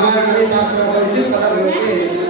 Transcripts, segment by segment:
हमारे नबी पाक सल्लल्लाहु अलैहि वसल्लम किस कदर होते हैं।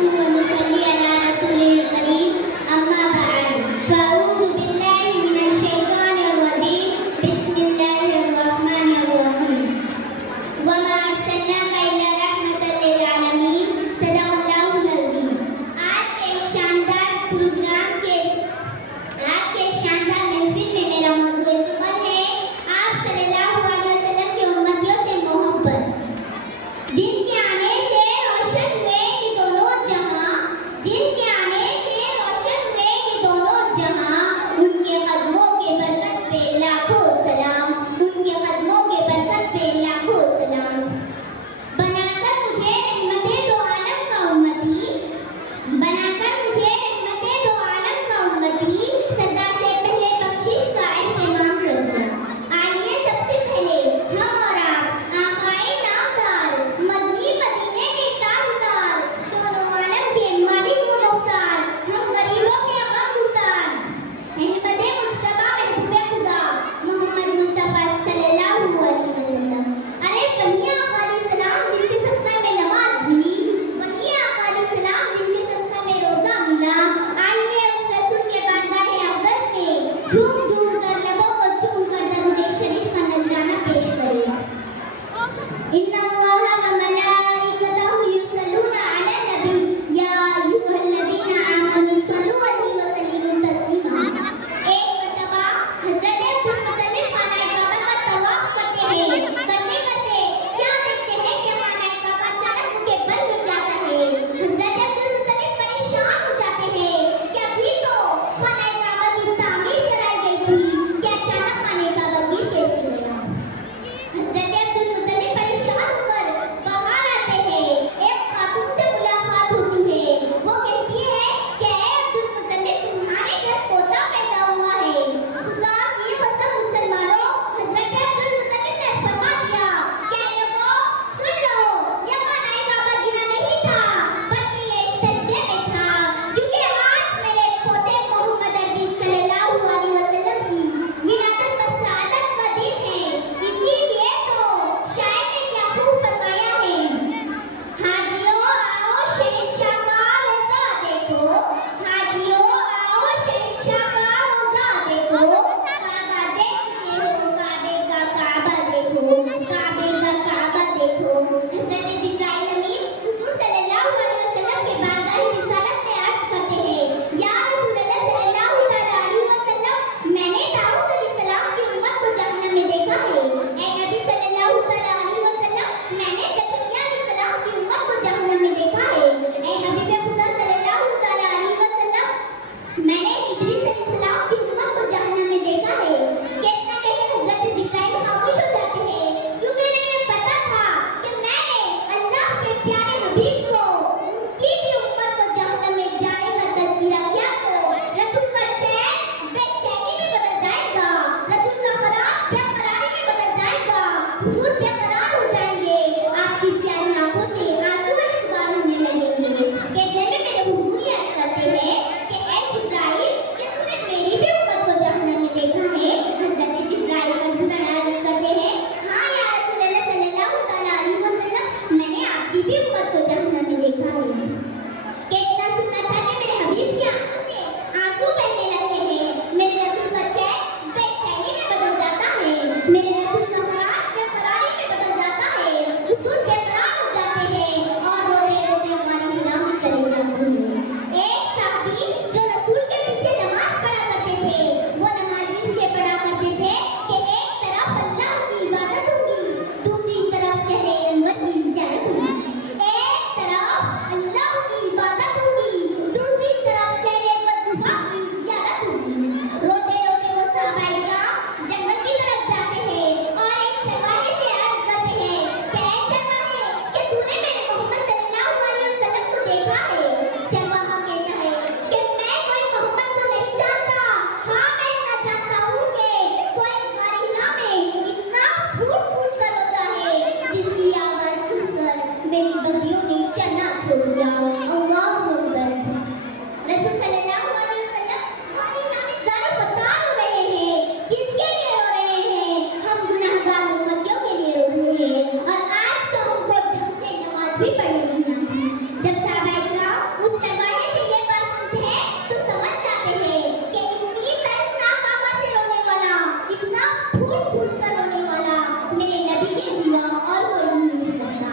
भी पढ़ने नहीं आती। जब सहाबाए किराम उस जमाने से ये बात सुनते हैं तो समझ जाते हैं कि इतनी दर्दनाक आवाज से रोने वाला, इतना फूट फूट कर रोने वाला मेरे नबी के सिवा और कोई नहीं हो सकता।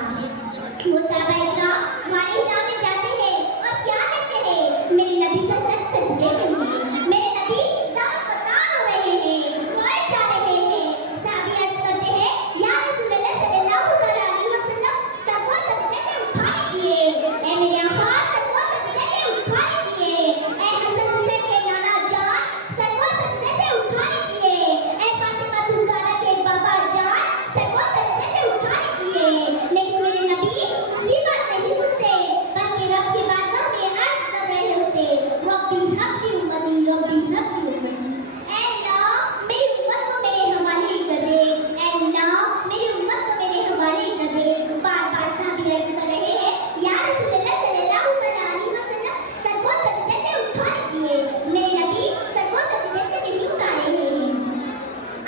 वो सहाबाए किराम वाली राह में जाते हैं और क्या देखते हैं, मेरे नबी का सर सजदे में है, मेरे नबी दाम पता हो रहे हैं, रोए जा रहे हैं। साहबी अर्ज करते हैं, या रसूलल्लाह सल्लल्लाहु अलैहि वसल्लम, सजदा सजदे में उठा लीजिए, ऐ मेरे आका सजदा सजदे में उठा लीजिए, ऐ हसन हुसैन के नाना जान सजदा सजदे से उठा लीजिए, ऐ फातिमा ज़हरा के बाबा जान सजदा सजदे से उठा लीजिए। लेकिन मेरे नबी उनकी बात नहीं सुनते, बल्कि रब की बारगाह में अर्ज कर रहे होते, रब्बी हब्बी उम्मती, रब्बी हब्बी उम्मती। ऐ अल्लाह मेरी उम्मत को मेरे हवाले कर दे, ऐ अल्लाह मेरी उम्मत को मेरे हवाले कर दे। बार-बार साहबी अर्ज कर रहे हैं, या रसूलल्लाह सल्लल्लाहु अलैहि वसल्लम सजदा सजदे से उठा लीजिए। मेरे नबी सजदा सजदे से नहीं उठा रहे हैं।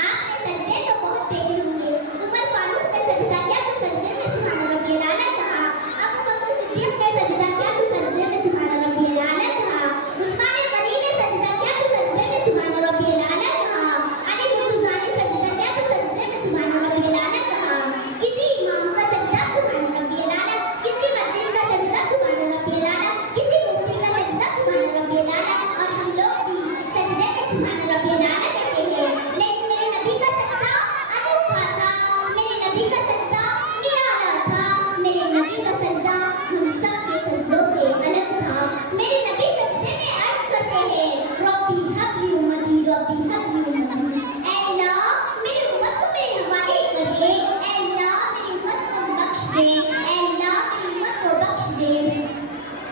आपने सजदे तो बहुत देखे होंगे। उमर फारूक ने सजदा किया तो सजदे में सुभान रब्बियल आला कहा, अबू बकर सिद्दीक ने सजदा किया तो सजदे में सुभान रब्बियल आला कहा, उस्मान गनी ने सजदा किया तो सजदे में सुभान रब्बियल आला कहा, अली मुर्तज़ा ने सजदा किया तो सजदे में सुभान रब्बियल आला कहा। किसी इमाम का सजदा सुभान रब्बियल आला, किसी मस्जिद का सजदा सुभान रब्बियल आला, किसी मुफ्ती का सजदा सुभान रब्बियल आला, और हम लोग भी सजदे में सुभान रब्बियल आला कहते हैं। लेकिन मेरे नबी का सजदा अनोखा था, मेरे नबी का सजदा निराला था, मेरे नबी का सजदा हम सब के सजदों से अलग था। मेरे नबी सजदे में अर्ज करते हैं, रब्बी हब्बी उम्मती, रब्बी हब्बी उम्मती। ऐ अल्लाह मेरी उम्मत को मेरे हवाले कर दे, ऐ अल्लाह मेरी उम्मत को बख्श दे, ऐ अल्लाह मेरी उम्मत को बख्श दे।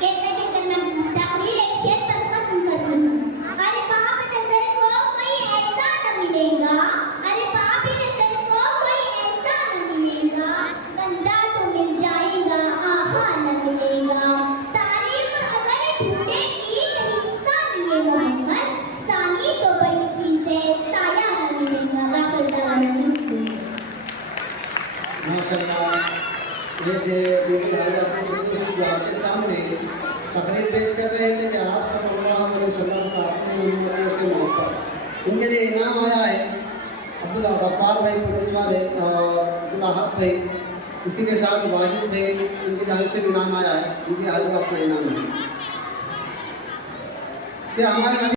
कहते कहते मैं तकरीर एक शेर पर खत्म कर दूं। अरे बाप नजर को कोई ऐसा न मिलेगा, अरे बाप नजर को कोई ऐसा न मिलेगा, बंदा तो मिल जाएगा आहा न मिलेगा। तारीफ अगर ढूंढेगी कहीं सा मिलेगा मोहम्मद, सानी तो बड़ी चीज है साया न मिलेगा। माशाल्लाह, ये थे बीबी हाजरा जो आपके सामने तकरीर पेश कर रहे थे कि आप सल्लल्लाहु अलैहि वसल्लम का अपनी उम्मतों से मोहब्बत। उनके लिए इनाम आया है अब्दुल्ला गफ्फार भाई पुलिस वाले और अब्दुल्ला हक भाई, इसी के साथ वाजिद भाई, उनकी जानिब से भी इनाम आया है। बीबी हाजरा आपका इनाम है कि हमारे